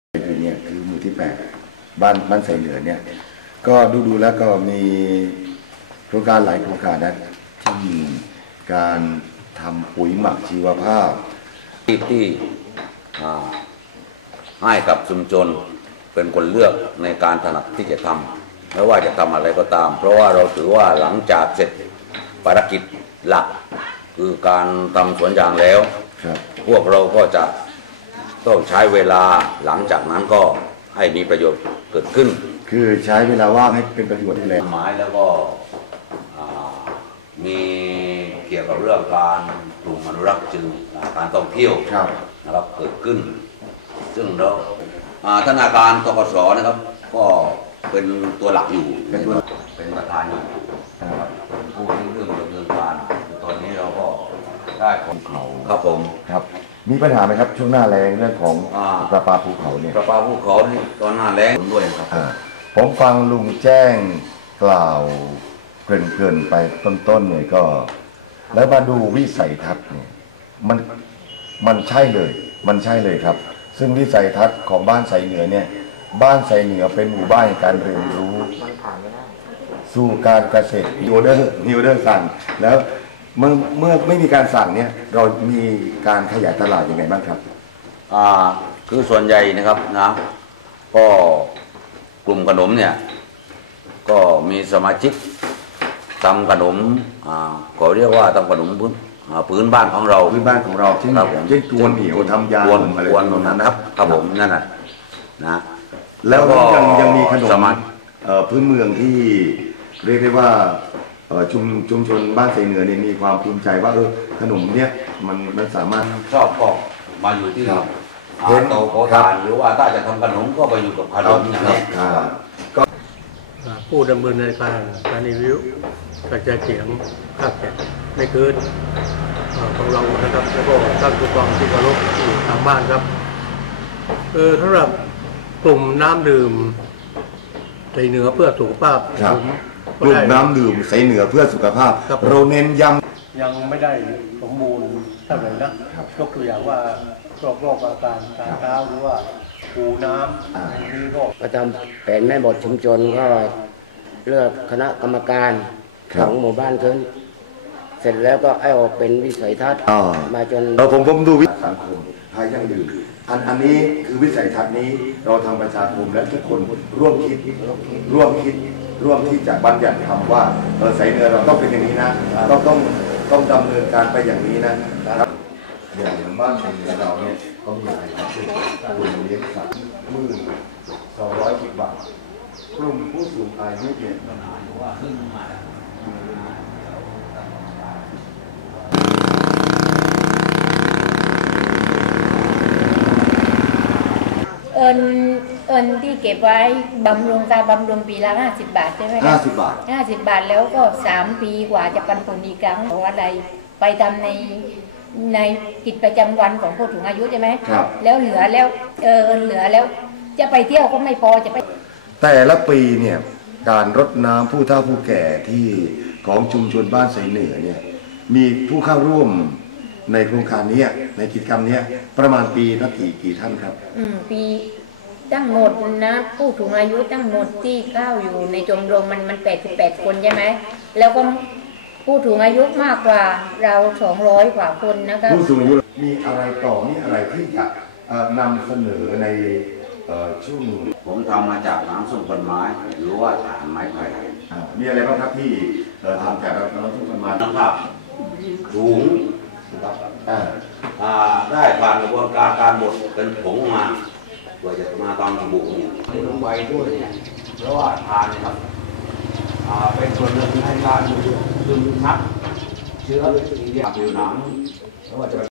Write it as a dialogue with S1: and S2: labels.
S1: เนี่ยคือหมู่ที่8บ้านไสเหนือเนี่ยก็ดูแล้วก็มีโครงการหลายโครงการนะที่มีการทำปุ๋ยหมักชีวภาพ
S2: ที่ให้กับชุมชนเป็นคนเลือกในการถนัดที่จะทำไม่ว่าจะทำอะไรก็ตามเพราะว่าเราถือว่าหลังจากเสร็จภารกิจหลักคือการทำสวนยางแล้วพวกเราก็จะต้องใช้เวลาหลังจากนั้นก็ให้มีประโยชน์เกิดขึ้น
S1: คือใช้เวลาว่างให้เป็นประโยชน์ที่แหล่
S2: หมายแล้วก็มีเกี่ยวกับเรื่องการกลุ่มอนุรักษ์เชิงการท่องเที่ยวนะครับเกิดขึ้นซึ่งเราธนาคารธกสนะครับก็เป็นตัวหลักอยู่เป็นประธานอยู่เป็นผู้เรื่องดำเนินการตอนนี้เราก็ได้ของเขาครับผม
S1: ครับมีปัญหาไหมครับช่วงหน้าแล้งเรื่องของประปาภูเขาเนี่ย
S2: ประปาภูเขาตอนหน้าแล้งด้วยครับ
S1: ผมฟังลุงแจ้งกล่าวเกริ่นไปต้นเนี่ยก็แล้วมาดูวิสัยทัศน์เนี่ยมันใช่เลยครับซึ่งวิสัยทัศน์ของบ้านไสเหนือเนี่ยบ้านไสเหนือเป็นหมู่บ้านการเรียนรู้สู่การเกษตรนิวเดอร์สั่งแล้วเมื่อไม่มีการสั่งเนี่ยเรามีการขยายตลาดยังไงบ้างครับ
S2: คือส่วนใหญ่นะครับนะก็กลุ่มขนมเนี่ยก็มีสมาชิกทำขนมก็เรียกว่าทำขนมพื้นบ้านของเรา
S1: เช่นกวนเหนียวทำยาอะไร
S2: กวนนะครับครับผมนั่นนะ
S1: แล้วก็ยังมีขนมพื้นเมืองที่เรียกได้ว่าชุมชนบ้านไสเหนือเนี่ยมีความภูมิใจว่าขนมเนี่ยมันสามารถ
S2: ชอบก็มาอยู่ที่โตโคทานหรือว่าถ้าจะทำขนมก็ไปอยู่กับขนมอย่างนี้
S3: ก็ผู้ดำเนินในการรีวิวกระจายเสียงภาค7ไม่เกินของเรานะครับแล้วก็ท่านผู้ฟังที่เคารพอยู่ทางบ้านครับสำหรับกลุ่มน้ำดื่มไสเหนือเพื่อสุขภาพ
S1: กลุ่มน้ำดื่มไสเหนือเพื่อสุขภาพเราเน้นย้
S3: ำยังไม่ได้สมบูรณ์เท่าไหร่นะยกตัวอย่างว่าโรคอาการตาเท้าหรือว่าหูน้ำนี้ก็
S4: ประจำเป็นแม่บทชุมชนก็เลือกคณะกรรมการของหมู่บ้านขึ้นเสร็จแล้วก็ให้ออกเป็นวิสัยทัศน์มาจน
S1: ผมดูวิสังคมไทยยั่งยืนอันนี้คือวิสัยทัศน์นี้เราทำประชาคมและทุกคนร่วมที่จะบัญญัติคำว่าไสเหนือเราต้องเป็นอย่างนี้นะต้องดำเนินการไปอย่างนี้นะครับอย่างบ้านไสเหนือเราเนี่ยก็มีอาหารเป็นกลุ่มเลี้ยงสัตว์1210 บาทกลุ่มผู้สูงอายุเนี่ยปัญหาอยู่ว่าขึ้นมา
S5: ที่เก็บไว้บำรุงปีละ50 บาทใช่ไหมครับ50 บาทแล้วก็3 ปีกว่าจะปันผลอีกครั้งของอะไรไปทำในกิจประจำวันของผู้สูงอายุใช่ไหมแล้วเหลือแล้วจะไปเที่ยวก็ไม่พอจะไป
S1: แต่ละปีเนี่ยการรดน้ำผู้เฒ่าผู้แก่ที่ของชุมชนบ้านไสเหนือเนี่ยมีผู้เข้าร่วมในโครงการนี้ในกิจกรรมนี้ประมาณปีละกี่ท่านครับ
S5: ปีทั้งหมดนะผู้สูงอายุทั้งหมดที่เข้าอยู่ในชมรมมัน88 คนใช่ไหมแล้วก็ผู้สูงอายุมากกว่าเรา200 กว่าคนนะครับ
S1: ผู้สูงอายุมีอะไรต่อมีอะไรที่จะนำเสนอในช่วง
S2: ผมทำมาจากน้ำส้มผลไม้หรือว่าถ่านไม้ไผ่
S1: มีอะไรบ้างครับที่ทำจากน้ำส้มผลไม้
S2: นะครับถุงได้ผ่านกระบวนการบดเป็นผงมาเพื่อจะมาตอนสบู่นี่ลงไปด้วยเนี่ยเพราะว่าทานนะครับเป็นส่วนหนึ่งในการซึมซับเชื้อที่ผิวหนังไม่ว่าจะ